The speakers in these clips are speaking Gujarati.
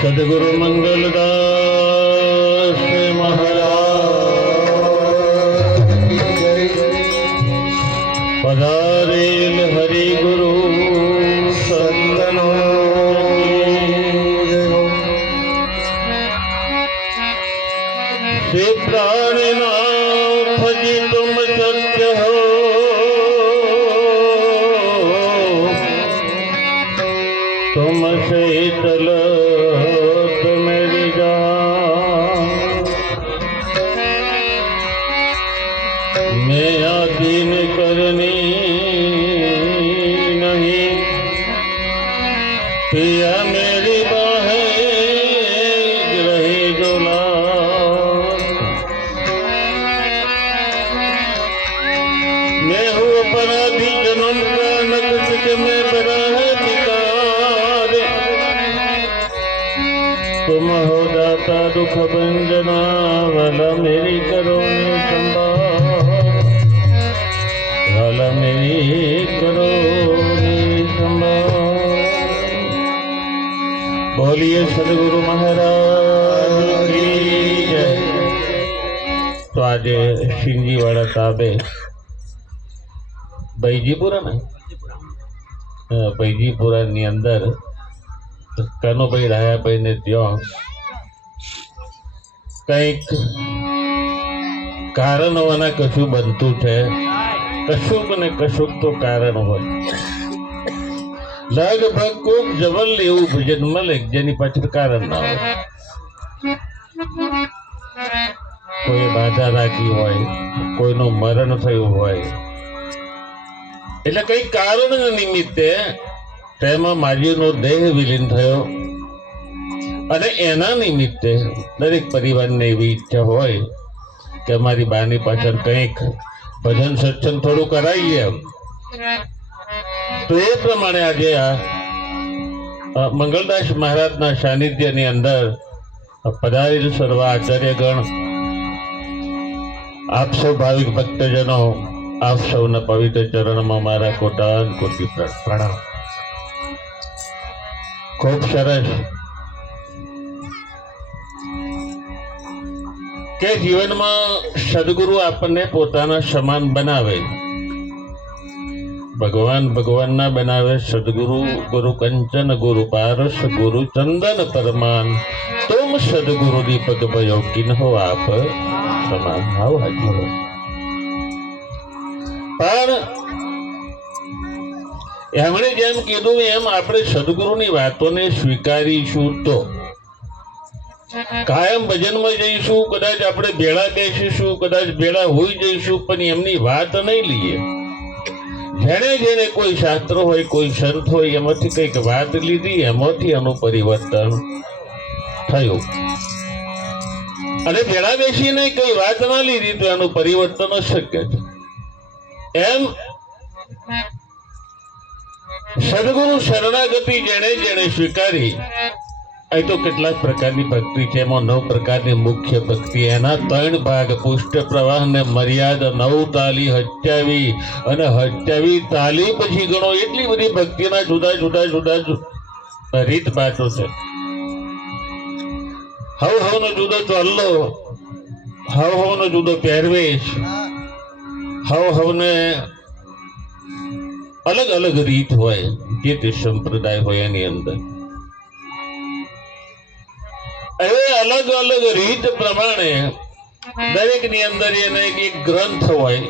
સદગુરુ મંગલદાસ મહારાજ પધારેલ હરિગુરુ સંતનો से प्राणनाथ जी तुम सत्य हो तुम शीतल मेरी जान मैं आदीन करनी नहीं पिया मेरी बाहें रही जोला मैं हूँ अपराधी जन्म का नक्श में बड़ा है पिता तुम हो दाता दुख भंजना वाला मेरी करो संभाल वाला मेरी करो संभाल बोलिए सदगुरु महाराज की जय। तो आज सिंजी वाला साहबे बैजीपुरा में बैजीपुरा ની અંદર કનુભાઈ રાયાભાઈ ને ત્યાં કંઈક કારણ હોવાના કશું બનતું છે કશુંક ને કશુંક તો કારણ હોય લગભગ કોક જવલ એવું ભજન મળે જેની પાછળ કારણ ના હોય કોઈ બાધા રાખી હોય કોઈનું મરણ થયું હોય એટલે કઈ કારણ નિમિત્તે તેમાં માજીનો દેહ વિલીન થયો અને એના નિમિત્તે દરેક પરિવારને એવી ઈચ્છા હોય કે અમારી બાની પાછળ કંઈક ભજન સત્સંગ થોડું કરાવીએ તો એ પ્રમાણે આજે આ મંગલદાસ મહારાજના સાનિધ્યની અંદર પધારેલ સર્વ આચાર્યગણ આપ સૌ ભાવિક ભક્તજનો આપ સૌના પવિત્ર ચરણમાં મારા કોટાન કોટી પ્રણામ। ખૂબ સરસ કે જીવનમાં સદગુરુ આપણને પોતાના સમાન બનાવે ભગવાન ભગવાનના બનાવે સદગુરુ ગુરુ કંચન ગુરુ પારસ ગુરુ ચંદન પરમાન तुम सदगुरु दीपक भयो किन्हो आप સમાન હાવ હાજર પણ એમણે જેમ કીધું એમ આપણે સદગુરુની વાતોને સ્વીકારીશું તો કાયમ ભજનમાં જઈશું કદાચ આપણે ભેળા બેસીશું કદાચ ભેળા હોઈ જઈશું પણ એમની વાત નહીં લઈએ જેને જેને કોઈ શાસ્ત્ર હોય કોઈ સંત હોય એમાંથી કંઈક વાત લીધી એમાંથી એનું પરિવર્તન થયું અને ભેળા બેસીને કઈ વાત ના લીધી તો એનું પરિવર્તન અશક્ય છે એમ સદગુરુ શરણાગતિ જેણે જેણે સ્વીકારી અહીં તો કેટલાક પ્રકારની ભક્તિ છે એમાં 9 પ્રકારની મુખ્ય ભક્તિ એના 3 ભાગ પુષ્ટ પ્રવાહ ને મર્યાદા 9 તાલી 27 અને 27 તાલી પછી ગણો એટલી બધી ભક્તિના જુદા જુદા જુદા રીત પાછો છે હવ હવનો જુદો ચોલ્લો હવ હવનો જુદો પહેરવેશ હવ હવને અલગ અલગ રીત હોય જે તે સંપ્રદાય હોય એની અંદર હવે અલગ અલગ રીત પ્રમાણે દરેક ની અંદર એને એક ગ્રંથ હોય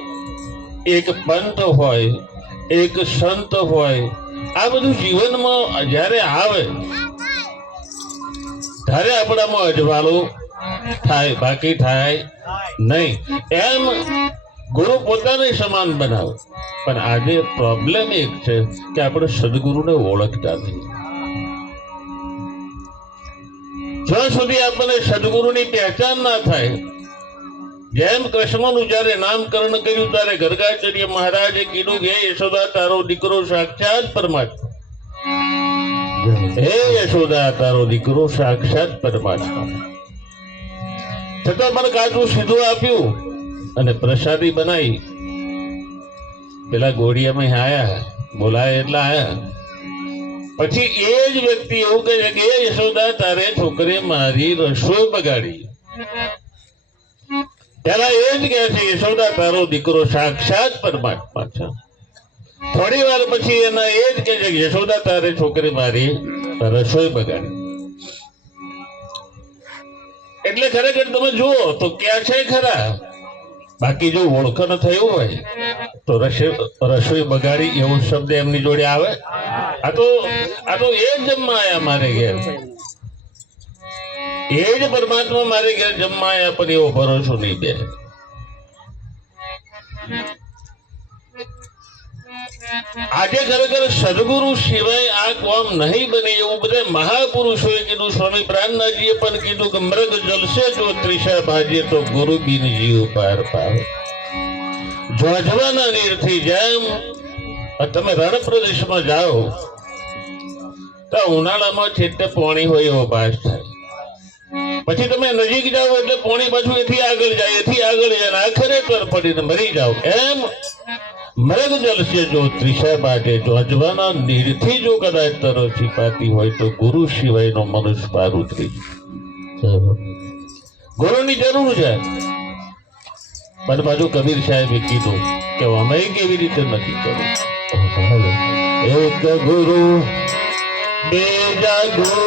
એક પંથ હોય એક સંત હોય આ બધું જીવનમાં જ્યારે આવે ત્યારે આપણામાં અજવાળું થાય બાકી થાય નહીં એમ ગુરુ પોતાને સમાન બનાવે પણ આજે પ્રોબ્લેમ એક છે કે આપણે સદગુરુને ઓળખતા નહીં જ્યાં સુધી આપણને સદગુરુની પહેચાન ના થાય જેમ કૃષ્ણનું જયારે નામકરણ કર્યું ત્યારે ગર્ગાચાર્ય મહારાજે કીધું કે યશોદા તારો દીકરો સાક્ષાત પરમાત્મા હે યશોદા તારો દીકરો સાક્ષાત પરમાત્મા છતાં મને કાચું સીધું આપ્યું અને પ્રસાદી બનાવી પેલા ગોળિયામાં આયા બોલાય એટલા આયા પછી એ જ વ્યક્તિ એવું કહે છે કે એ યશોદા તારે છોકરી મારી રસોઈ બગાડી. પેલા એ જ કહે છે યશોદા તારો દીકરો સાક્ષાત પરમાત્મા છે. થોડી વાર પછી એના એ જ કહે છે કે યશોદા તારે છોકરી મારી રસોઈ બગાડી. એટલે ખરેખર તમે જુઓ તો ક્યાં છે ખરા. બાકી જો ઓળખણ થયું હોય તો રસોઈ બગાડી એવો શબ્દ એમની જોડે આવે? આ તો એ જ જમવા આયા મારે ઘેર, એ જ પરમાત્મા મારે ઘેર જમવા આયા, પણ એવો ભરોસો નહીં દે. આજે ખરેખર સદગુરુ સિવાય આ કોમ નહીં બને એવું બધા મહાપુરુષોએ કીધું. સ્વામી પ્રાણનાથજીએ પણ કીધું કે મૃગ જલસે જો ત્રિષા ભાજે તો ગુરુ બિન જીવ પાર પાવે. જોજવાના નીરથી જેમ તમે રણ પ્રદેશમાં જાઓ તો ઉનાળામાં છેટે પોણી હોય એવો ભાસ થાય. પછી તમે નજીક જાઓ એટલે પોણી પાછું એથી આગળ જાય, આખરે પર પડીને મરી જાઓ. એમ મૃગ જલસે જો ત્રિષા બાટે જોજવાના નીરથી જો કદાચ તરસ છીપાતી હોય તો ગુરુ સિવાયનો મનુષ્ય પાર ઉતરી જાય. ગુરુની જરૂર છે. પણ પાછું કબીર સાહેબે કીધું કે અમે કેવી રીતે નક્કી કરવું? એક ગુરુ બીજા ગુરુ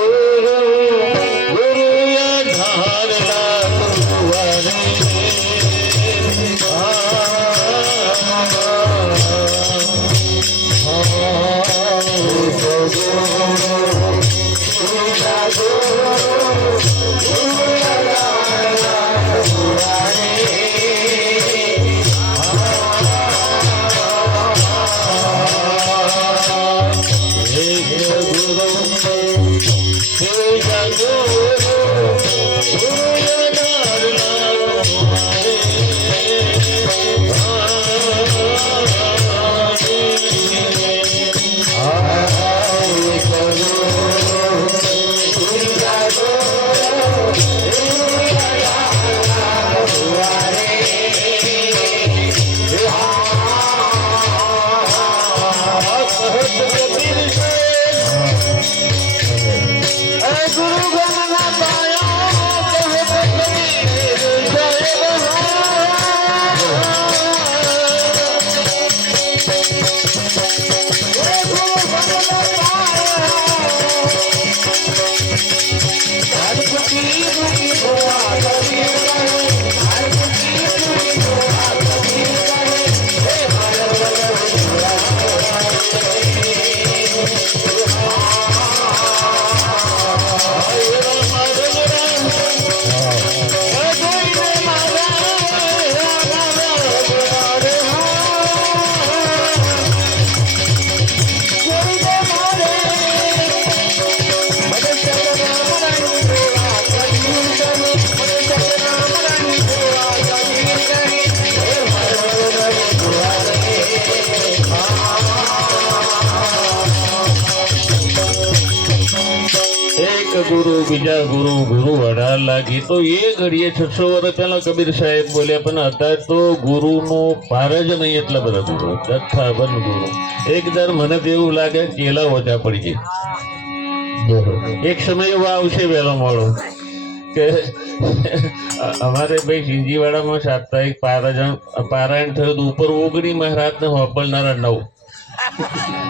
ગુરુ બીજા ગુરુ ગુરુ વડા લાગી. તો એ ઘડીએ 600 વર્ષ પહેલા કબીર સાહેબ બોલ્યા, પણ અત્યારે તો ગુરુનો પાર જ નહીં. એટલા બધા ગુરુ, જથ્થાબંધ ગુરુ. એક દર મને તો એવું લાગે કેલા ઓછા પડી જાય. એક સમય એવો આવશે વહેલો મોડો કે અમારે ભાઈ સિંજીવાડામાં સાપ્તાહિક પારાયણ થયું હતું. ઉપર ઓગણી મહારાજને હોપલનારા 9.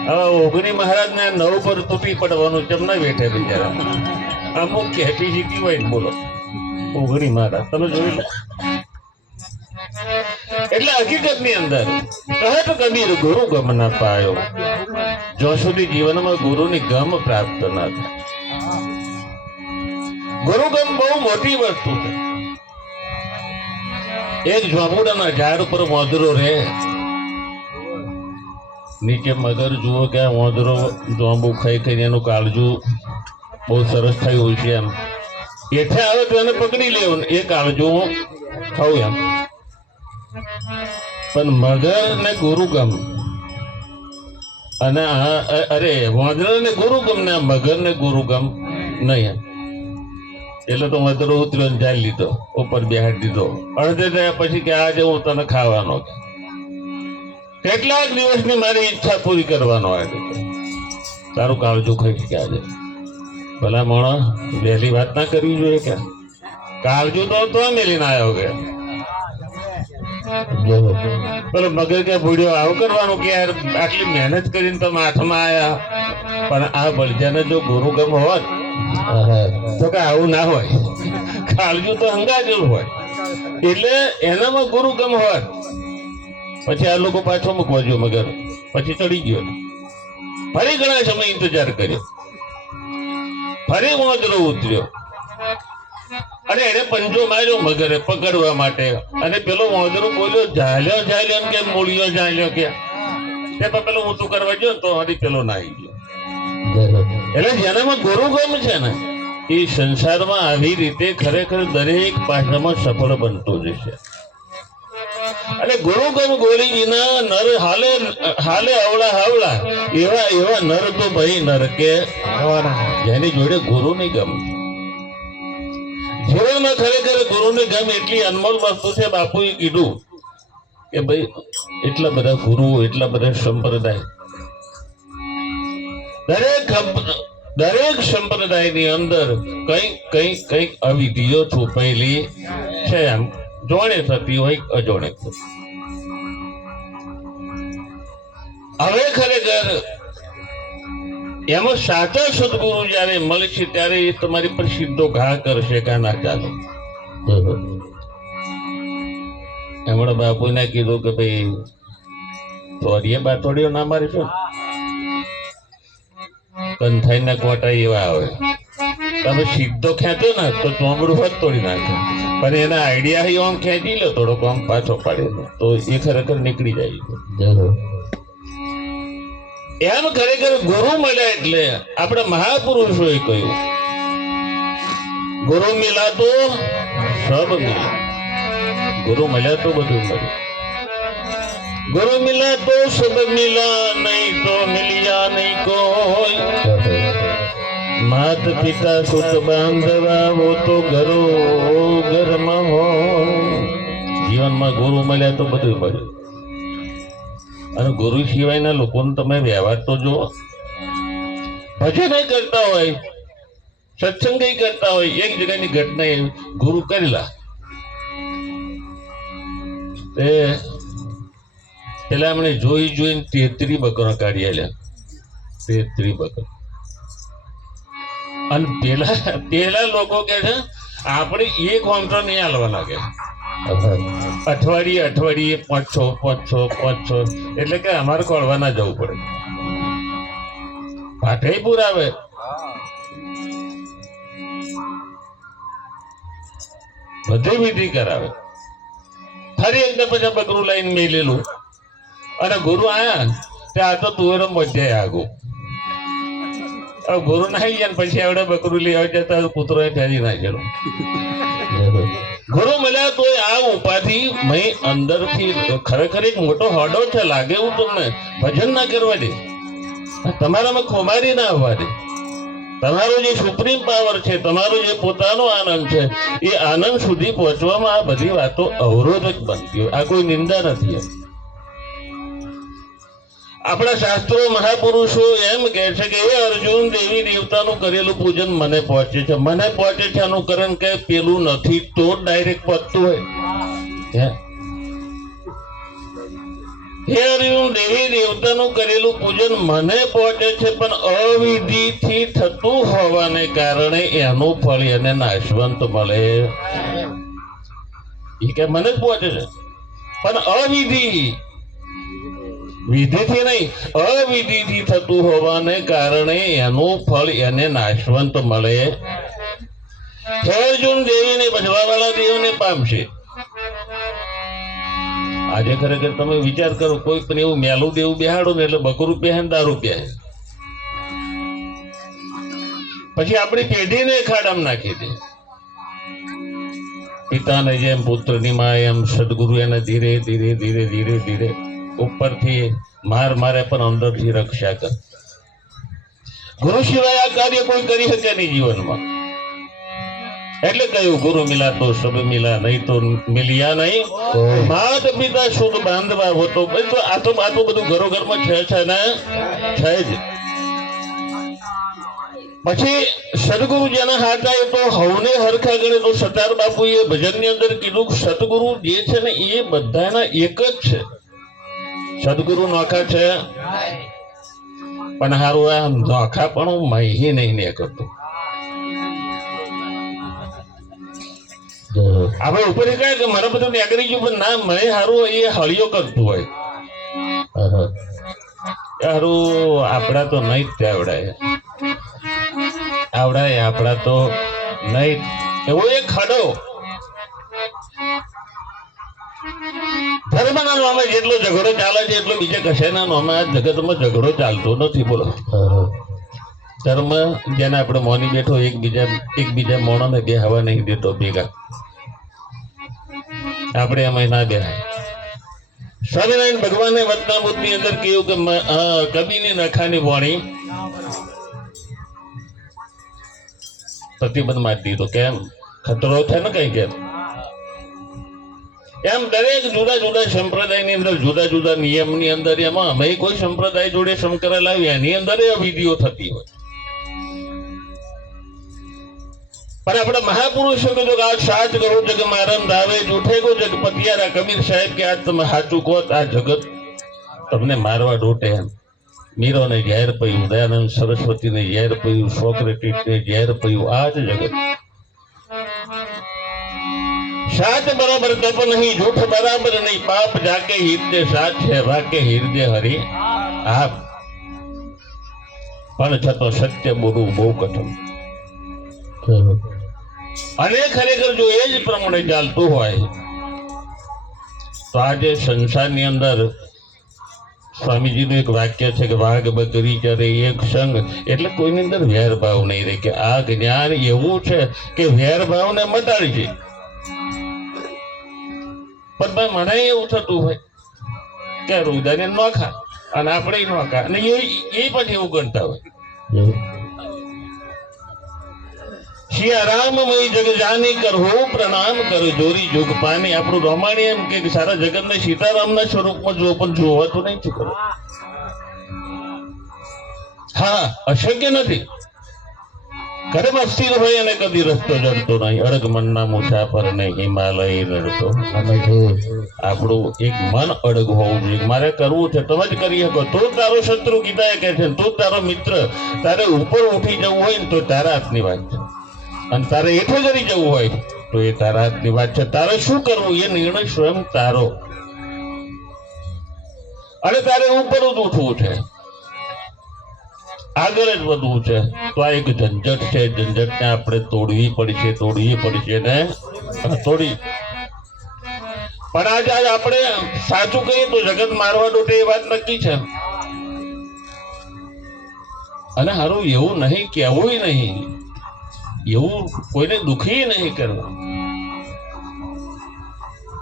હવે ઓગણી મહારાજને 9 પર તૂટી પડવાનું ચમના બેઠે બિચારા. અમુક કહેતી શીખી હોય ને બોલો ઓગણી મહારાજ તમે જોઈ લો. એટલે હકીકત ની અંદર કહે તો કબીર ગુરુ ગમ ના પાયો, જો સુધી જીવનમાં ગુરુની ગમ પ્રાપ્ત ના થાય. ગુરુગમ બહુ મોટી વસ્તુ છે. એક જાંબુડાના ઝાડ ઉપર મોદરો રહે, નીચે મગર જુઓ કે આ મોદરો જાંબુ ખાઈ ખાઈને એનું કાળજું બહુ સરસ થયું હોય છે. એમ એઠે આવે તો એને પકડી લેવું, એ કાળજું ખાવું એમ. પણ મગર ને ગુરુગમ અને અરે વાંદરા ને ગુરુગમ ને મગર ને ગુરુગમ નહીં. એટલે તો મદરો ઉતર્યો ને ચાલી લીધો, ઉપર બેહાડી દીધો. અડધે થયા પછી કે આજે હું તને ખાવાનો, કેટલાક દિવસની મારી ઈચ્છા પૂરી કરવાનો આવી. તારું કાળજું ખાઈ ગયા છે. ભલા મોણા વહેલી વાત ના કરવી જોઈએ કે કાળજું તો મેલીને આવ્યો કે પેલો મગર કે ભૂડ્યો આવું કરવાનું કે યાર આટલી મહેનત કરીને તમે હાથમાં આયા, પણ આ બળજાને જો ગુરુ ગમ હોત તો કે આવું ના હોય. કાળજું તો હંગાજેલું હોય એટલે એનામાં ગુરુ ગમ હોત. પછી આ લોકો પાછો મૂકવા જો મગર પછી ચડી ગયો. ફરી ઘણા સમય ઇંતજાર કર્યો, ફરી વાંદરો ઉતર્યો અને એને પંજો માર્યો મગરે પકડવા માટે. અને પેલો વાંદરો બોલ્યો ઝાલ્યો ઝાલ્યો કે મૂળિયો ઝાલ્યો કે પેલો ઊંચું કરવા ગયો તો હરી પેલો નાહી ગયો. એટલે જેનામાં ગુરુગમ છે ને એ સંસારમાં આવી રીતે ખરેખર દરેક પાસામાં સફળ બનતો જશે. અને ગુરુગમ ગોળી વિના નર હાલે હાલે અવળા હાવળા એવા એવા નર તો ભાઈ નર કે જેની જોડે ગુરુ ની ગમ. જીવનમાં ખરેખર ગુરુ ની ગમ એટલી અનમોલ વસ્તુ છે. બાપુએ કીધું કે ભાઈ એટલા બધા ગુરુઓ, એટલા બધા સંપ્રદાય, દરેક સંપ્રદાયની અંદર કઈક કઈક કઈક અવિધિઓ છુપાયેલી છે. એમ જોડે થતી હોય અજોડે થતી. હવે ખરેખર એમાં સાચા સદગુરુ જયારે મળશે ત્યારે એ તમારી પર સીધો ઘા કરશે કે ના ચાલો. હમણાં બાપુને કીધું કે ભાઈ ચોરીએ બાતોડીઓ ના મારીશું. કંથાઈના કોટા એવા આવે તમે સીધો ખેંચો ને તો ચોમડું હોત તોડી નાખે, પણ એના આઈડિયા આમ ખેંચી લો થોડોક આમ પાછો પાડી લો તો એ ખરેખર નીકળી જાય. એમ ખરેખર ગુરુ મળ્યા એટલે આપણા મહાપુરુષોએ કહ્યું ગુરુ મિલા તો સબ મિલા. ગુરુ મળ્યા તો બધું મળ્યું. ગુરુ મિલા તો સબ મિલા, નહીં તો મિલિયા નહીં કોઈ. માત પિતા સુત બાંધવા વો તો ઘરો ઘરમાં હોય. જીવનમાં ગુરુ મળ્યા તો બધું મળ્યું. અને ગુરુ સિવાયના લોકોનો તમે વ્યવહાર તો જુઓ. ભજન કરતા હોય, સત્સંગ કરતા હોય, એક જગ્યાની ઘટના એવી ગુરુ કરેલા પેલા એમણે જોઈ જોઈને 33 બકરો કાઢી આલ્યા. 33 બકરો. અને પેલા લોકો કે છે આપણે એક વાંટો નહીં હાલવાના કે અઠવાડિયે 500 એટલે કે અમારે કોળવા ના જવું પડે. પાઠે પુરાવે. બધી વિધિ કરાવે. ફરી એકદમ પછી બકરું લઈને મેલેલું અને ગુરુ આયા ત્યાં તો તુવેરો મધ્ય આગું. ગુરુ નાઈ ગયા પછી આવડે બકરું લઈ આવી જતા પુત્રો એ ફેરી નાખેલો. ગુરુ મળ્યા તો આ ઉપાધિ મેં અંદરથી ખરેખર એક મોટો હોડો છે. લાગે એવું તમને ભજન ના કરવા દે, તમારામાં ખુમારી ના આવવા દે. તમારો જે સુપ્રીમ પાવર છે, તમારો જે પોતાનો આનંદ છે, એ આનંદ સુધી પહોંચવામાં આ બધી વાતો અવરોધક બનતી હોય. આ કોઈ નિંદા નથી. આપણા શાસ્ત્રો મહાપુરુષો એમ કહે છે કે એ અર્જુન દેવી દેવતાનું કરેલું પૂજન મને પહોંચે છે. મને પહોંચે છે આનું કારણ કે પેલું નથી તો ડાયરેક્ટ પહોંચતું હોય. હે અર્જુન દેવી દેવતાનું કરેલું પૂજન મને પહોંચે છે, પણ અવિધિથી થતું હોવાને કારણે એનું ફળ એને નાશવંત મળે. એ કે મને જ પહોંચે છે પણ અવિધિ, વિધિથી નહીં અવિધિથી થતું હોવાને કારણે એનું ફળ એને નાશવંત મળે. હે અર્જુન દેવીને ભજવા વાળા દેવને પામશે. આજે ખરેખર તમે વિચાર કરો, કોઈ પણ એવું મેલું દેવું બેહાડો ને એટલે બકરું પહેન દારૂ પહે, પછી આપણી પેઢીને ખાડામાં નાખી દે. પિતાને જેમ પુત્રની માં એમ સદગુરુ એને ધીરે ધીરે ધીરે ધીરે ધીરે ઉપરથી માર મારે પણ અંદરથી રક્ષા કર. ગુરુ સિવાય આ કાર્ય કોઈ કરી શકે નહીં જીવનમાં. એટલે કહ્યું ગુરુ મિલા તો સબ મિલા, નહીં તો મિલિયા નહીં. માત પિતા શુદ્ધ બાંધવા હોતો. આ તો બધું ઘરો ઘરમાં છે ને છે જ. પછી સદગુરુ જેના હાથ આવે તો હવને હરખા ગણે. તો સતાર બાપુએ ભજનની અંદર કીધું કે સદગુરુ જે છે ને એ બધાના એક જ છે. સદગુરુ નોખા છે પણ હારું આ નોખા પણ હું મહી નહીં ને કરતો. આપણે ઉપર કહે કે મારા બધું નેગરી ગયું પણ ના મેં હારું એ હળિયો કરતું હોય. હારું આપડા તો નહીં જ આવડાય. આપડા તો નહીં. એવો એક ખાડો ધર્મના નામે જેટલો ઝઘડો ચાલે છે એટલો બીજા કશાના નામે આ જગતમાં ઝઘડો ચાલતો નથી. બોલો ધર્મ જેને આપણે મોની બેઠો એકબીજા મોણોને બે હવા નહીં દેતો ભેગા. આપણે એમાં ના બે. સ્વામિનારાયણ ભગવાને વતનામૃતની અંદર કહ્યું કે કબીની નખાની વાણી પ્રતિબંધ મારી દીધો. કેમ? ખતરો છે ને કઈ. કેમ? એમ દરેક જુદા જુદા સંપ્રદાયની અંદર જુદા જુદા નિયમની અંદર એમાં અમે કોઈ સંપ્રદાય જોડે સંકળાયેલ આવી એની અંદર અવિધિઓ થતી હોય. પણ આપણે મહાપુરુષો કીધું કે આ સાચ કરો જગ મારમ ધાવે જૂઠે કો જગ પતિયારા. કબીર સાહેબ કે આજ તમે સાચું કહો આ જગત તમને મારવા ડોટે. એમ મીરોને ઝેર પયું, દયાનંદ સરસ્વતીને ઝેર પયું, સોક્રેટીસને ઝેર પયું. આ જ જગત. साच बराबर तप नहीं, झूठ बराबर नहीं, पाप जाके हिरदे साच है, वाके हिरदे हरि आप. પણ છતાં સત્ય બોલવું બહુ કઠણ. અને ખરેખર જો એ જ પ્રમાણે ચાલતું હોય તો આજે સંસારની અંદર સ્વામીજીનું એક વાક્ય છે કે વાઘ બકરી ચરે એક સંગ. એટલે કોઈની અંદર વેરભાવ નહીં રહે. કે આ જ્ઞાન એવું છે કે વેરભાવને મટાડી છે. પણ ભાઈ મને એવું થતું હોય કે રુદાને નોખા અને આપણે નોખા અને એ પછી એવું ગણતા હોય. સિયારામમય જગ જાની કરહો પ્રણામ કર જોરી જોગ પાની. આપણું રોમાણી એમ કે સારા જગતને સીતારામના સ્વરૂપમાં જો પણ જોવાતું નહીં. શું કરો? હા, અશક્ય નથી. ઘરે સ્થિર હોય અને કદી રસ્તો જડતો નહીં. અડગ મનના મુસાફર ને હિમાલય નડતો. આપણું એક મન અડગ હોવું જોઈએ. મારે કરવું છે તમે જ કરી શકો. તો તારો શત્રુ ગીતા કહે છે, તો તારો મિત્ર. તારે ઉપર ઉઠી જવું હોય ને તો તારા હાથની વાત છે, અને તારે હેઠે કરી જવું હોય તો એ તારા હાથની વાત છે. તારે શું કરવું એ નિર્ણય સ્વયં તારો, અને તારે ઉપર જ ઉઠવું છે, આગળ જ વધવું છે. તો આ એક ઝંઝટ છે. ઝંઝટને આપણે તોડવી પડશે ને તોડી. પણ આજે આપણે સાચું કહીએ તો જગત મારવા દોટે એ વાત નક્કી છે. અને હારું એવું નહીં કહેવું નહીં, એવું કોઈને દુખી નહીં કરવું.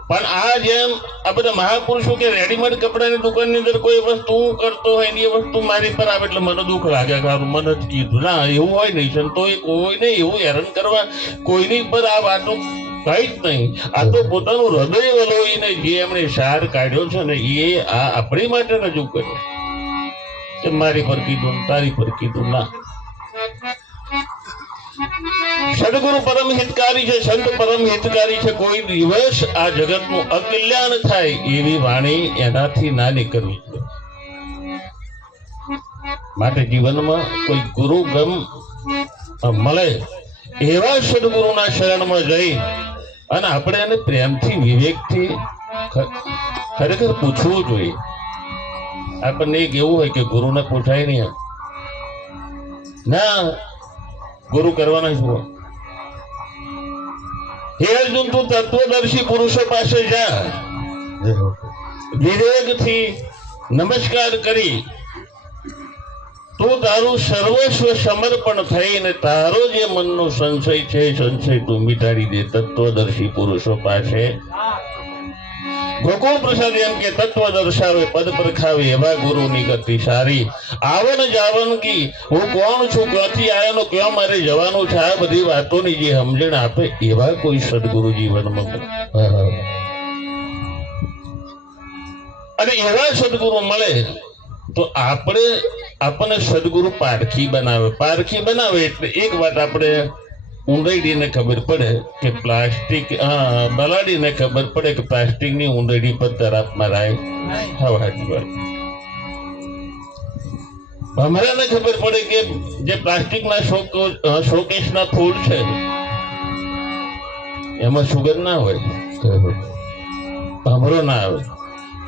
પણ આ જેમ આ બધા મહાપુરુષો કે રેડીમેડ કપડાની દુકાનની અંદર કોઈ વસ્તુ હું કરતો હોય ને એ વસ્તુ મારી પર આવે એટલે મને દુઃખ લાગે. કારણ મને જ કીધું ના, એવું હોય નહીં. સંતોએ કોઈને એવું હેરાન કરવા કોઈની પર આ વાતો કઈ જ નહીં. આ તો પોતાનું હૃદય વલોવીને જે એમણે સાર કાઢ્યો છે ને એ આ આપણી માટે રજૂ કર્યો કે મારી પર કીધું તારી પર કીધું ના. સદગુરુ પરમ હિતકારી છે, સંત પરમ હિતકારી છે. કોઈ દિવસ આ જગતનું અકલ્યાણ થાય એવી વાણી એનાથી ના નીકળવી જોઈએ. માટે જીવનમાં કોઈ ગુરુ ગમ મળે એવા સદગુરુના શરણમાં જઈ અને આપણે એને પ્રેમથી વિવેકથી ખરેખર પૂછવું જોઈએ. આપણને એક એવું હોય કે ગુરુને પૂછાય નહીં. ના, ગુરુ કરવાના શું? હે અર્જુન, તું તત્વદર્શી પુરુષો પાસે જા, વિવેકથી નમસ્કાર કરી તું તારું સર્વસ્વ સમર્પણ થઈને તારો જે મનનો સંશય છે સંશય તું મિટાડી દે. તત્વદર્શી પુરુષો પાસે ગોકુળ પ્રસાદ એમ કે તત્વ દર્શાવે પદ પરખાવે એવા ગુરુની ગતિ સારી. આવન જાવન કી હું કોણ છું, ક્યાંથી આવ્યાનો, ક્યાં મારે જવાનું છે, આ બધી વાતોની જે સમજણ આપે એવા કોઈ સદગુરુ જીવનમાં અને એવા સદગુરુ મળે તો આપણે આપણને સદગુરુ પારખી બનાવે એટલે એક વાત આપણે ઊંડાઈડીને ખબર પડે કે પ્લાસ્ટિક બલાડીને ખબર પડે કે પ્લાસ્ટિકની ઊંડાઈડી પર તરાપ મરાય હવાજી વાત ભમરાને ખબર પડે કે જે પ્લાસ્ટિકના શોકેસના ફૂલ છે એમાં સુગંધ ના હોય ભમરો ના આવે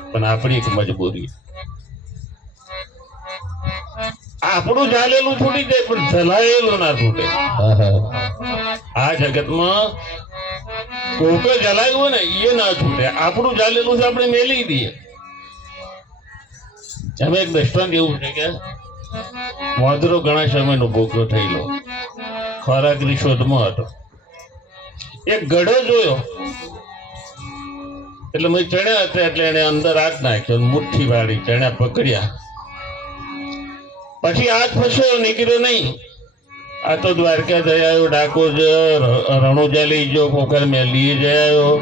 પણ આપણી એક મજબૂરી આપણું ચાલેલું છૂટી જાય પણ જલાયેલું ના છૂટે આ જગતમાં કોકે જલાયું હોય ને એ ના છૂટે આપણું ચાલેલું છે આપણે મેલી દઈએ એમાં એક દ્રષ્ટાંત એવું છે કે મોદરો ઘણા સમયનો ભૂખ્યો થયેલો ખોરાકની શોધમાં હતો એક ગઢો જોયો એટલે મેં ચણ્યા હતા એટલે એને અંદર હાથ નાખ્યો મુઠ્ઠી વાળી ચણ્યા પકડ્યા પછી હાથ ફસ્યો નીકળ્યો નહીં આ તો દ્વારકા જઈ આવ્યો ડાકોર રણુજા લઈ ગયો પોખર મેલી જઈ આવ્યો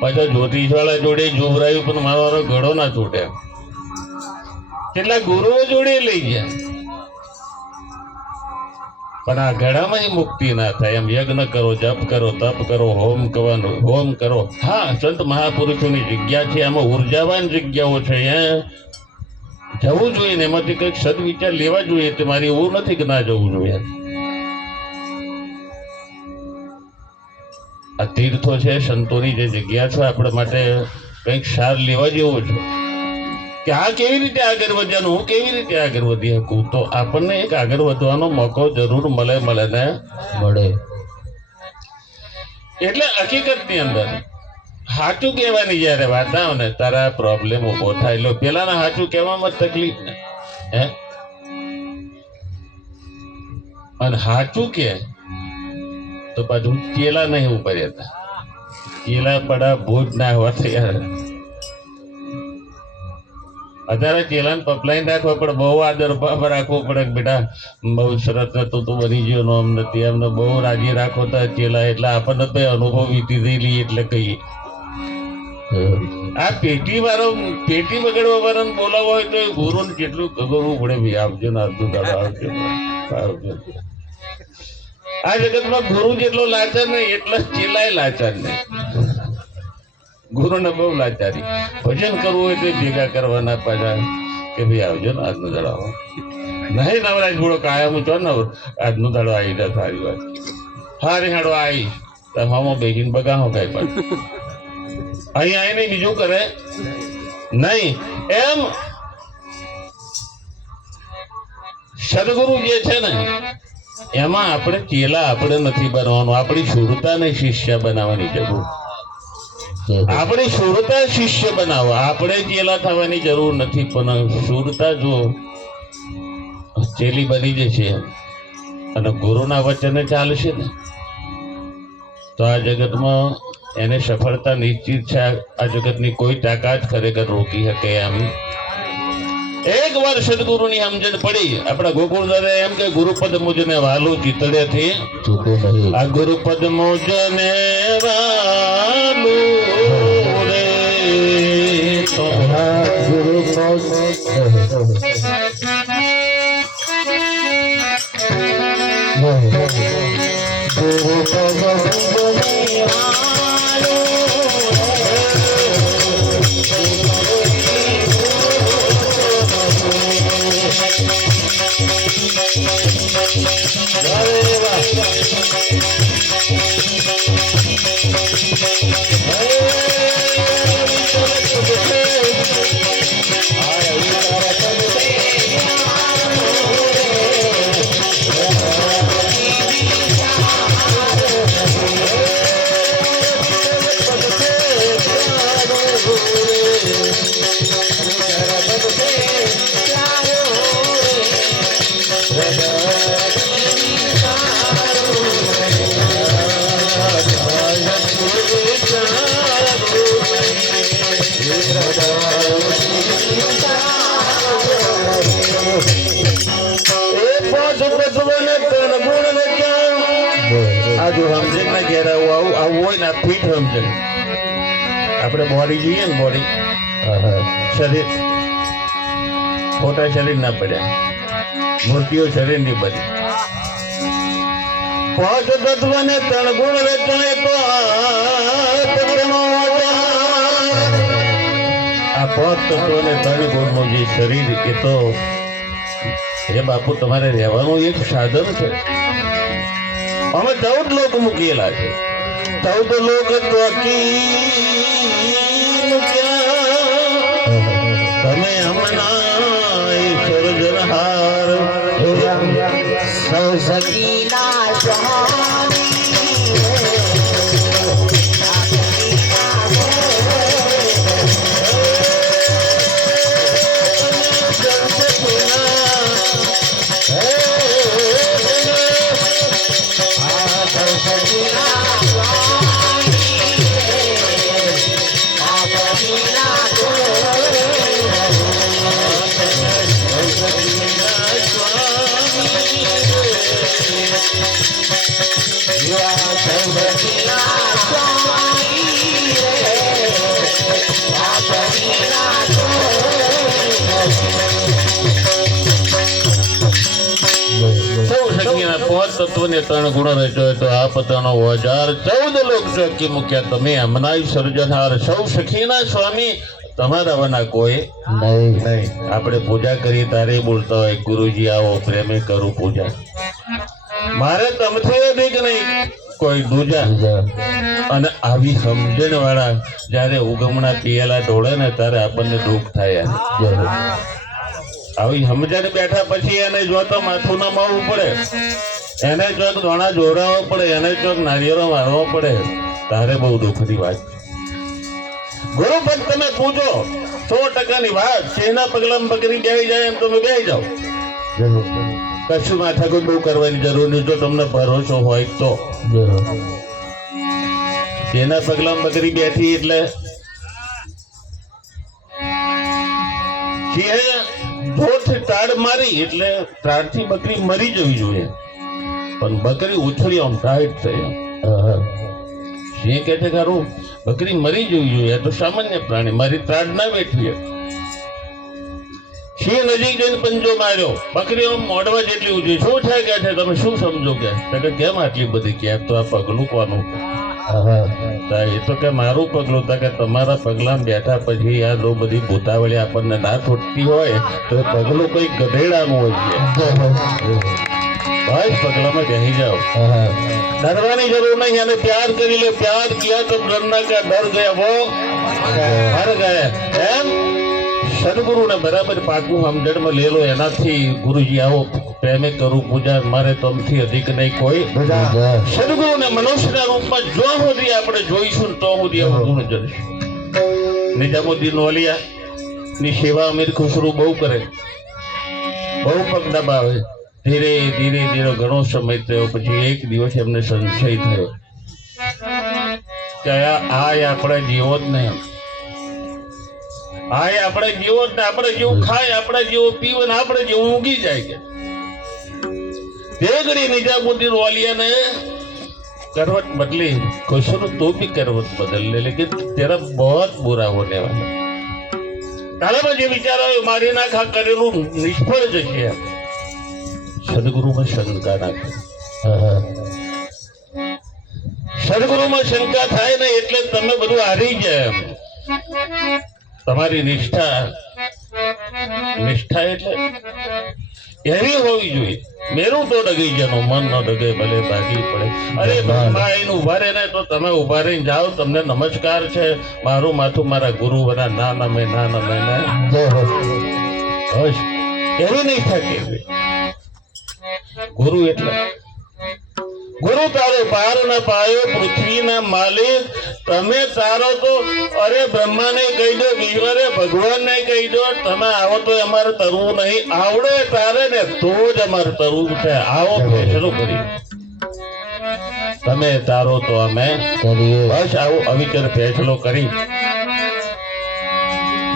પાછા જ્યોતિષ વાળા જોડે જોવરાયું પણ મારો ઘડો ના તૂટ્યા કેટલા ગુરુઓ જોડે લઈ ગયા પણ આ ઘડામાં મુક્તિ ના થાય એમ યજ્ઞ કરો જપ કરો તપ કરો હોમ કરો હા સંત મહાપુરુષોની જગ્યા છે આમાં ઉર્જાવાન જગ્યાઓ છે જવું જોઈએ ને એમાંથી કંઈક સદવિચાર લેવા જોઈએ તે મારી એવું નથી કે ના જવું જોઈએ આ તીર્થો છે સંતોની જે જગ્યા છે આપણા માટે કંઈક સાર લેવા જેવો છે કે આ કેવી રીતે આગળ વધ્યાનું હું કેવી રીતે આગળ વધી શકું તો આપણને એક આગળ વધવાનો મોકો જરૂર મળે ને મળે એટલે હકીકતની અંદર સાચું કહેવાની જયારે વાત આવે ને તારા પ્રોબ્લેમ ઉભો થાય એટલે પેલાના સાચું કહેવામાં તકલીફ ને હે અને સાચું કે તો પાછું કેલા નહીં ઉપર હતા કેલા પડા ભૂજ ના હોવા યાર અત્યારે ચેલાને પપલાઈન રાખવા પડે બહુ આદર રાખવો પડે બેટા બહુ સરસ હતું તું બની ગયો નો એમ નથી એમને બહુ રાજી રાખો તો ચેલા એટલે આપણને તો અનુભવ વીતી થયેલી એટલે કહીએ આ પેટી બગડવા વાળાને બોલાવવા હોય તો ગુરુને કેટલું કરવું પડે ભાઈ આવજો ને અડધું દાડો આવજો આ જગતમાં ગુરુ જેટલો લાચાર નહીં એટલો ચેલાય લાચાર નહીં ગુરુને બહુ લાચારી ભજન કરવું હોય તો ભેગા કરવાના પાછા કે ભાઈ આવજો ને આજનો દાડો આવો નહીં નવરાજ બોલો કાયમ હું છો ને આજનો દાડો આવી જાય સારી વાત હારી હાડો આવી હમો બેસીને બગાહો કઈ પણ અહીં આવીને બીજું કરે નહીં એમ સદગુરુ જે છે ને એમાં આપણે ચેલા આપણે નથી બનવાનું આપણી શુરતાને શિષ્ય બનાવવાની જરૂર આપણે શુરતા શિષ્ય બનાવો આપણે ચેલા થવાની જરૂર નથી પણ શુરતા જો ચેલી બની જશે અને ગુરુના વચને ચાલશે ને તો આ જગતમાં એને સફળતા નિશ્ચિત છે આ જગતની કોઈ તાકાત ખરેખર રોકી શકે એમ એક વાર સદગુરુની સમજણ પડી આપણા ગોકુળ દાદા એમ કે ગુરુપદ મુજને વાલું ચિતડેથી આ ગુરુપદ મુજને વાલું આપણે બોડી જોઈએ ને બોડી શરીર ખોટા શરીર ના પડ્યા મૂર્તિઓ શરીરની બની. પાંચ તત્વ ને ત્રણ ગુણ રચણે તો આ પાંચ તત્વ ને ત્રણ ગુણનું જે શરીર એ તો હે બાપુ તમારે રહેવાનું એક સાધન છે. અમે 14 લોક મૂકેલા છે. 14 લોક તમે હમણાં સર્જનહાર સૌ સખીના તત્વને ત્રણ ગુણો રચ્યો તો આ પતાનો ઓજાર 14 લોક ચોકી મૂક્યા. તમે હમણાં સર્જનહાર સૌ સખીના સ્વામી તમારા વના કોઈ નહીં. આપણે પૂજા કરીએ તારે બોલતા હોય ગુરુજી આવો પ્રેમે કરું પૂજા. મારે તમથી અધિક નહીં કોઈ દૂજા. અને આવી સમજણ વાળા જયારે ઉગમણા પિયેલા ઢોળે ને ત્યારે આપણને દુઃખ થાય. આવી સમજણ બેઠા પછી એને જો તો માથું ના માવવું પડે, એને ચોક દોણા જોડાવવો પડે, એને ચોક નારિયેળો મારવો પડે, તારે બહુ દુઃખની વાત. ગુરુ પદ તમે પૂછો 100%ની વાત. સિંહના પગલામાં બકરી બેહી જાય એમ તમે બેહી જાઓ. કશું માથાકૂટ બહુ કરવાની જરૂર નહીં જો તમને ભરોસો હોય તો. સિંહના પગલામાં બકરી બેઠી એટલે સિંહે જોરથી તાડ મારી એટલે તાડથી બકરી મરી જવી જોઈએ, પણ બકરી ઉછળી આમ ટાઈટ થઈ. સિંહ કહે છે કે બકરી મરી જવી જોઈએ, તો સામાન્ય પ્રાણી, મારી ત્રાડ ના બેઠી. સિંહ નજીક જઈને પંજો માર્યો, બકરી આમ મોઢવા જેટલી ઊંચી. શું થાય કે છે તમે શું સમજો કે કેમ આટલી બધી ક્યાંક તો આ પગલું કોનું? એ તો કે મારું પગલું તા કે તમારા પગલામાં બેઠા પછી આ જો બધી ભૂતાવળી આપણને ના છૂટતી હોય તો એ પગલું કઈ ગધેડાનું હોય છે. ભાઈ પગલામાં બેસી જાઓ, ડરવાની જરૂર નહીં. અને પ્યાર કરી લે. પ્યાર કિયા તો ડરના કા ડર ગયા વો હર ગયા. એમ સદગુરુને બરાબર પાકું સમજણમાં લેલો. એનાથી ગુરુજી આવો પ્રેમે કરું પૂજા, મારે તમથી અધિક નહીં કોઈ. સદગુરુને મનુષ્યના રૂપમાં જો સુધી આપણે જોઈશું તો સુધી આવું ગુણ જશે. નિજામુદ્દીન નોલિયા ની સેવા અમીર ખુસરુ બહુ કરે, બહુ પગ દબાવે. ધીરે ધીરે ધીરે ઘણો સમય થયો પછી એક દિવસ એમને સંશય થયો કે આ આપણે જીવો જ નહીં. આ આપણે જીવો જ ને, આપણે જેવું ખાય, આપણે જેવું પીવે ને આપણે જેવું ઊંઘી જાય. કે તે ઘડી નિજામુદ્દીન વાલિયાને करवट बदली, खुसरू तो भी करवट बदल ले, लेकिन तेरा बहुत बुरा होने वाला. ताला जे विचार आयो मारी ना खा करेलू निष्फळ जशे. सदगुरुમાં શંકા નાખે. સદગુરુમાં શંકા થાય ને એટલે તમે બધું હારી જાય. તમારી નિષ્ઠા એટલે એવી હોવી જોઈએ. મેરું તો ડગી જનો મન ન ડગે ભલે ભાગી પડે. અરે બ્રહ્મા એનું ઉભા રહે ને તો તમે ઉભા રહીને જાઓ, તમને નમસ્કાર છે, મારું માથું મારા ગુરુ બના ના નમે ના નમે ને એવી નિષ્ઠા કેવી. ગુરુ એટલે ગુરુ તારો પાર ન પાયો પૃથ્વીના માલિક. તમે તારો તો અરે બ્રહ્માને કહી દો, ઈશ્વરે ભગવાનને કહી દો, તમે આવો તો અમારે તરવું નહીં. આવડે તારે ને તો જ અમારે તરવું છે. આવો ફેસલો કરી. તમે તારો તો અમે બસ આવો અવિચર ફેસલો કરી.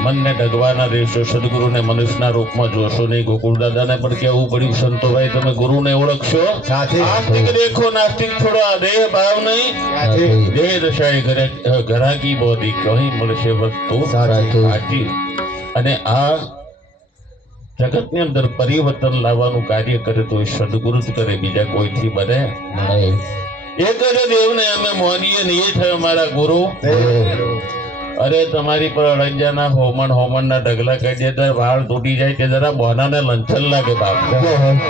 મનને ડગવાના રહેશો. સદગુરુને મનુષ્યના રૂપમાં જોશો નહીં. ગોકુળ દાદાને પણ કહેવું પડ્યું, સંતોભાઈ તમે ગુરુને ઓળખશો. આસ્તિક દેખો નાસ્તિક છોડો. આ દેહ ભાવ નહીં, દેહ દશાએ ઘરાકી બોધી કહી મળશે વસ્તુ સાચી. અને આ જગતની અંદર પરિવર્તન લાવવાનું કાર્ય કરે તો એ સદગુરુ જ કરે, બીજા કોઈથી બને નહીં. એક જ દેવને અમે મોનીએ ને એ થયો મારા ગુરુ. અરે તમારી પર અડંજાના હોમણના ઢગલા કહી દેતા વાળ તૂટી જાય કે જરા બોનાને લંચન લાગે બાપ.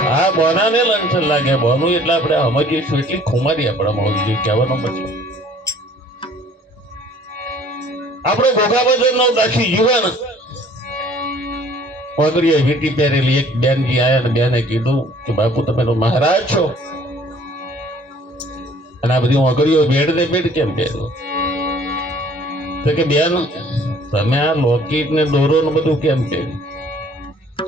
હા, બોનાને લંચન લાગે. બોનું એટલે આપણે સમજીશું એટલી ખુમારી આપણામાં હોવી જોઈએ. કહેવાનો મતલબ આપણે ઘોઘા બજારનો દાસી જીવન પગડીએ વીટી પહેરેલી એક બેનજી આયા ને બેને કીધું કે બાપુ તમે તો મહારાજ છો અને આ બધી ઓગળીઓ બેડ ને બેડ કેમ પહેરો? તો કે બેન તમે આ લોકેટ ને દોરો ને બધું કેમ પહેર્યું?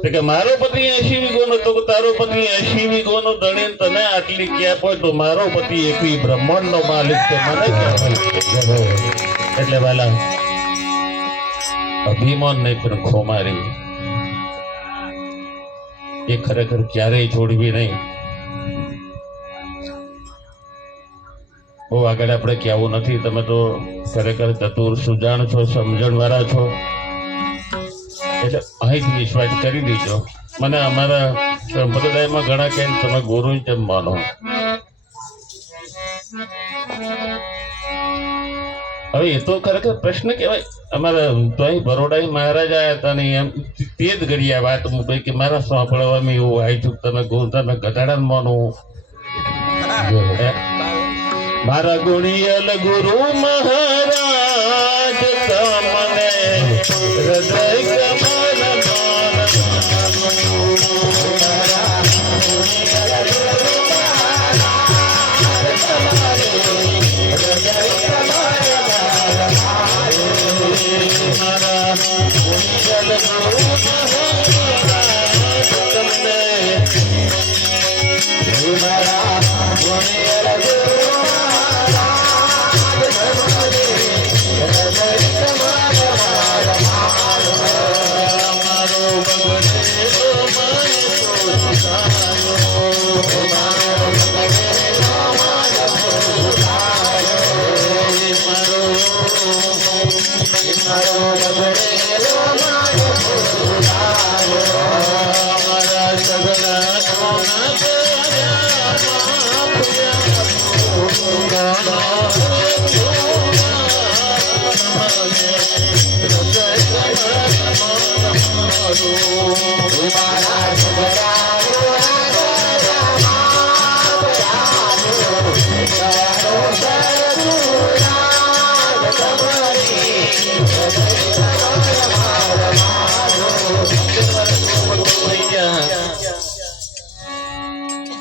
તો કે મારો પતિ 80 વીઘોનો, તો તારો પતિ 80 વીઘોનો ધણી, તને આટલી કેપ હોય તો મારો પતિ એકવી બ્રહ્માંડ નો માલિક છે, મને કેમ? એટલે વાલા અભિમાન નહીં પણ ખોમારી એ ખરેખર ક્યારેય છોડવી નહીં. બહુ આગળ આપણે કહેવું નથી. તમે તો ખરેખર ચતુર સુજાણ છો, સમજણ વાળા છો, એટલે અહીંથી વિશ્વાસ કરી દીજો. મને અમારા સંપ્રદાયમાં ઘણા કહે તમે ગુરુ જેમ માનો. હવે એ તો ખરેખર પ્રશ્ન કહેવાય. અમારા તો અહીં બરોડા મહારાજ આવ્યા હતા ને એમ તે જ ઘડી આ વાત મૂકી કે મારા સાંભળવામાં એવું આવ્યું તમે ગુરુ તમે ગધાડા માનો. મારા ગુણિયલ ગુરુ મહારાજ તમને હૃદય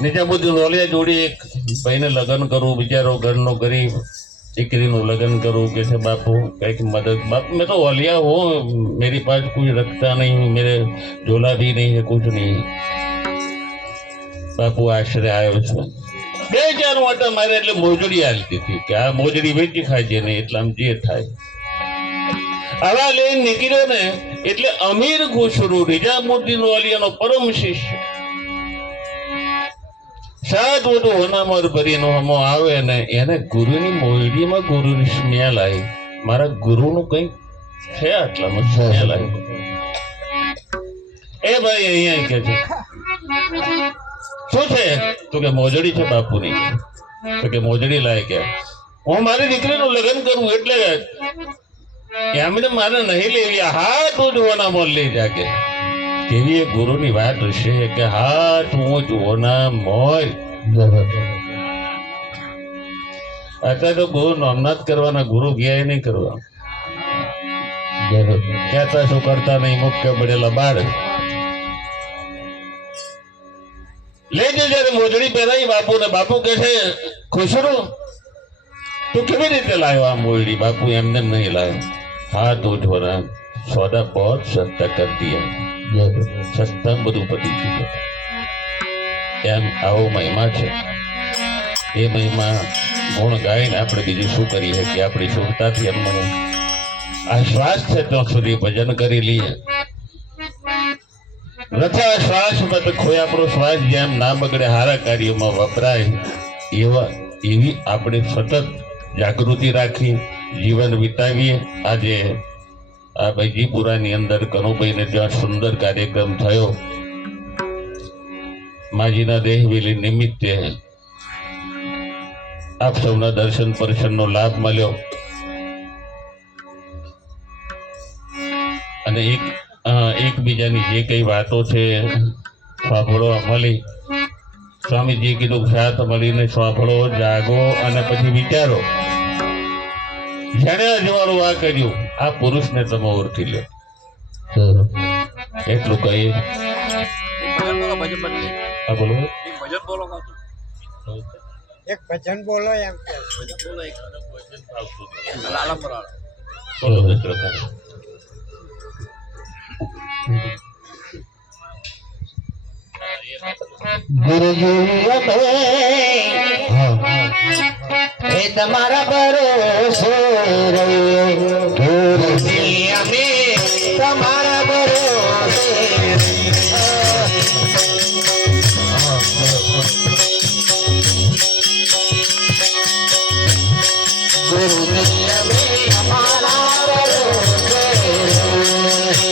નિજામુદ્દીન ઓલિયા જોડે એક ભાઈને લગ્ન કરવું, બિચારો ઘરનો ગરીબ દીકરીનું લગ્ન કરવું કે છે બાપુ કંઈક મદદ. બાપુ મેં તો ઓલિયા હું, मेरे पास कुछ रखता नहीं, मेरे झोला भी नहीं है, कुछ नहीं. બાપુ આશરે આવ્યો છું. 2-4 વાટા મારે એટલે મોજડી હાલતી હતી કે આ મોજડી વેચી ખાજે નહીં એટલે આમ જે થાય. આવા લઈને નીકળ્યો ને એટલે અમીર ખુશરુ નિજામુદ્દીન ઓલિયાનો પરમ શિષ્ય 7 વર્ષ હોનામર ભરીનો હમો આવે ને એને ગુરુની મોયડીમાં ગુરુની સ્મેલ આવી. મારા ગુરુનું કંઈક છે આટલામાં સ્મેલ આવી. એ ભાઈ અહીંયા કે છે શું છે? તો કે મોજડી છે બાપુની. તો કે મોજડી લાય કે હું મારી દીકરીનું લગ્ન કરું એટલે એમને મારે નહીં લેવી. હા તું જ હોનામર લઈ જાકે. કેવી એક ગુરુની વાત હશે કે હાથ હું જોના મોર. અત્યારે તો ગુરુ નામનાથ કરવાના, ગુરુ ગયા નહીં કરવા. કહેતા શું કરતા નહીં, મુખ્ય પડેલા બાળ. લેજે જયારે મોજડી પહેરાઈ બાપુ ને બાપુ કે છે ખુશરુ તું કેવી રીતે લાવ્યો આ મોજડી? બાપુ એમને નહીં લાવ્યો. હા તું જોના सौदा बहुत सस्ता कर दिया, सस्ता બધું પતી ગયું. એમ આવો મહિમા છે. એ મહિમા ગુણ ગાઈને આપણે બીજું શું કરી શકીએ? આપણી સુરતાથી એમનું આ શ્વાસ છે ત્યાં સુધી ભજન કરી લઈએ. રથા શ્વાસ મત ખોય, આપણો શ્વાસ જેમ ના બગડે, હારા કાર્યોમાં વપરાય એવી આપણે સતત જાગૃતિ રાખી જીવન વિતાવીએ. આજે આ બૈજીપુરાની અંદર કનુભાઈને ત્યાં સુંદર કાર્યક્રમ થયો. માજીના દેહવેલી નિમિત્તે આપ સૌના દર્શન પરશનનો લાભ મળ્યો અને એકબીજાની જે કઈ વાતો છે સાંભળવા મળી. સ્વામીજીએ કીધું સાથ મળીને સાંભળો, જાગો અને પછી વિચારો. જેણે અજવાળું આ કર્યું આ પુરુષને તમે ઓળખી લો. એટલું કહી હા બોલો. એક ભજન બોલો એમ કે બોલો દશરથ. ગુરુજી એ તમારા ભરોસે રહીએ. ગુરુજી અમે તમારા ભરોસે ગુરુજી અમે અમારા ભરોસે રહીએ.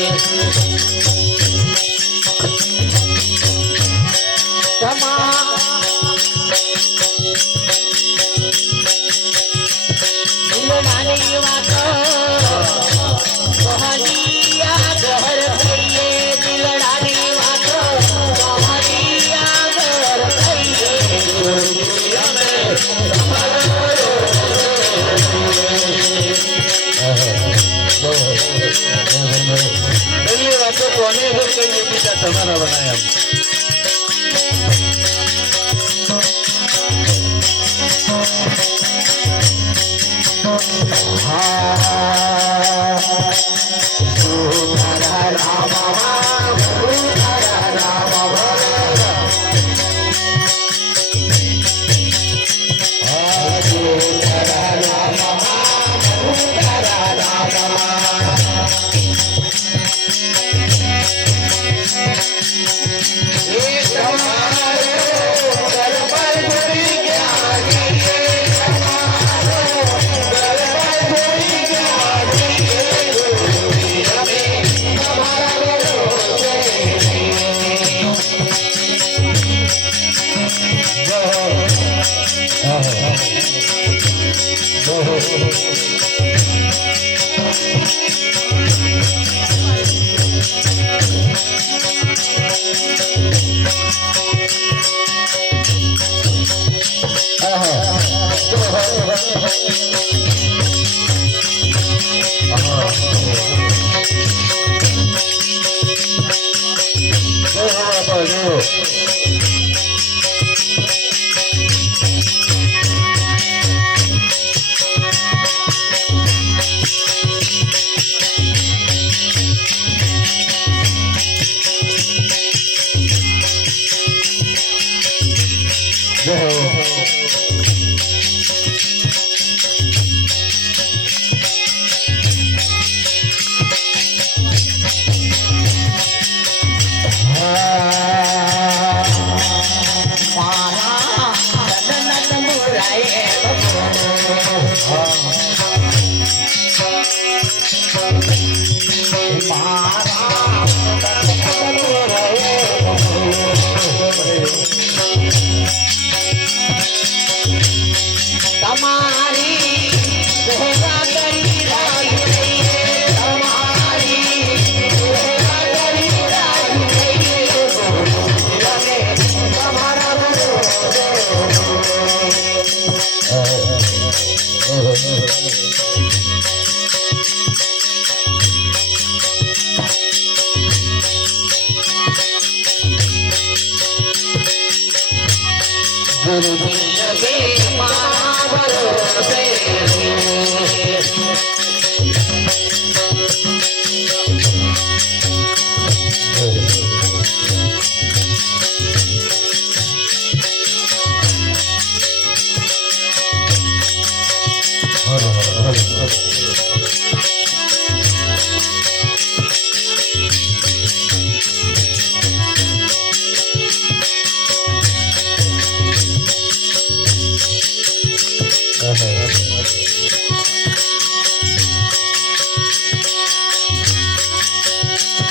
તમારા બનાયા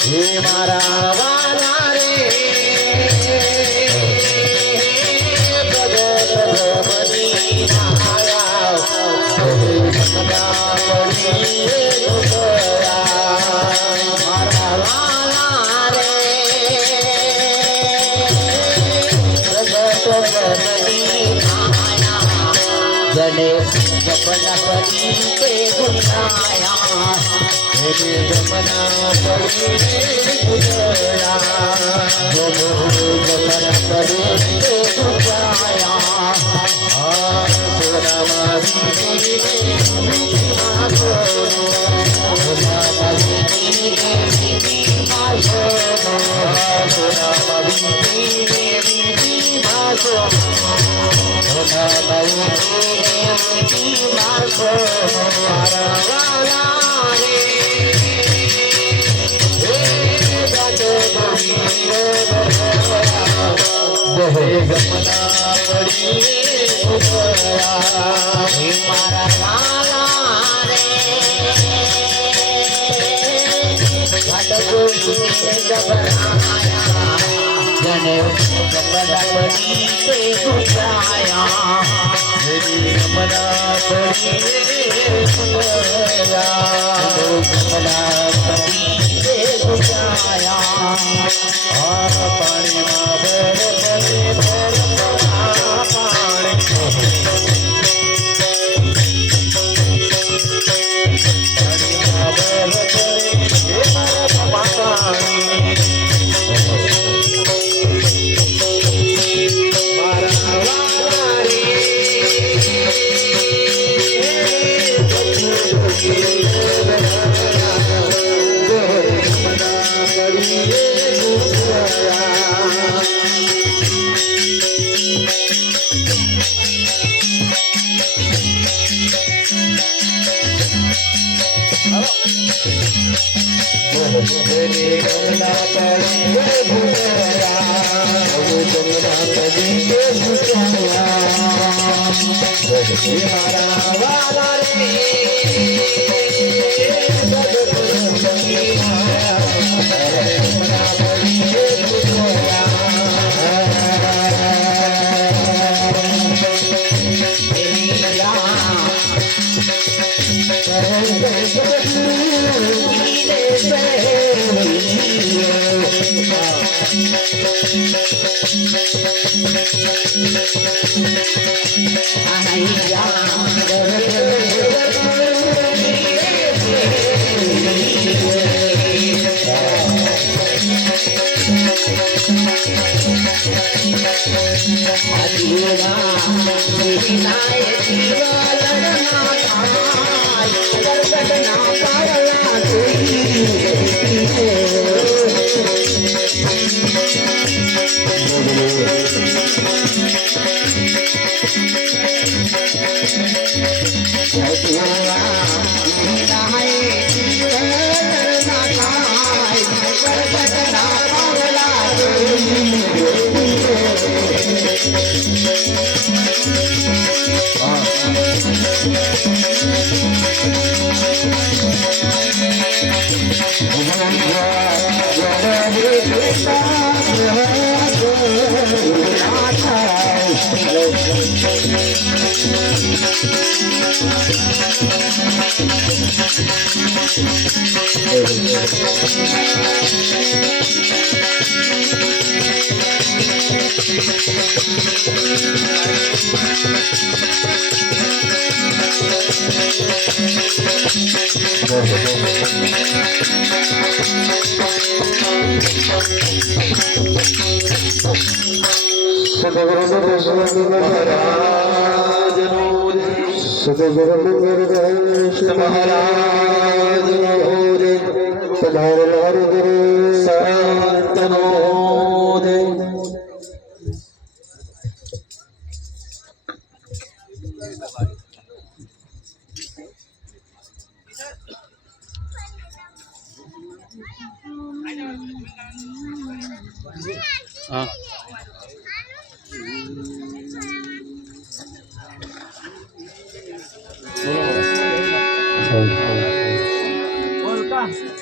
હે મારા વાલા રે ભગત ભ્રમની માયા જમના પડી મારા વાલા રે ભગત ભ્રમની માયા જને જમના પડી તે ગુંજાયા જમના પડી ગુંજાયા જમના પડી ગુંજાયા બોલ કા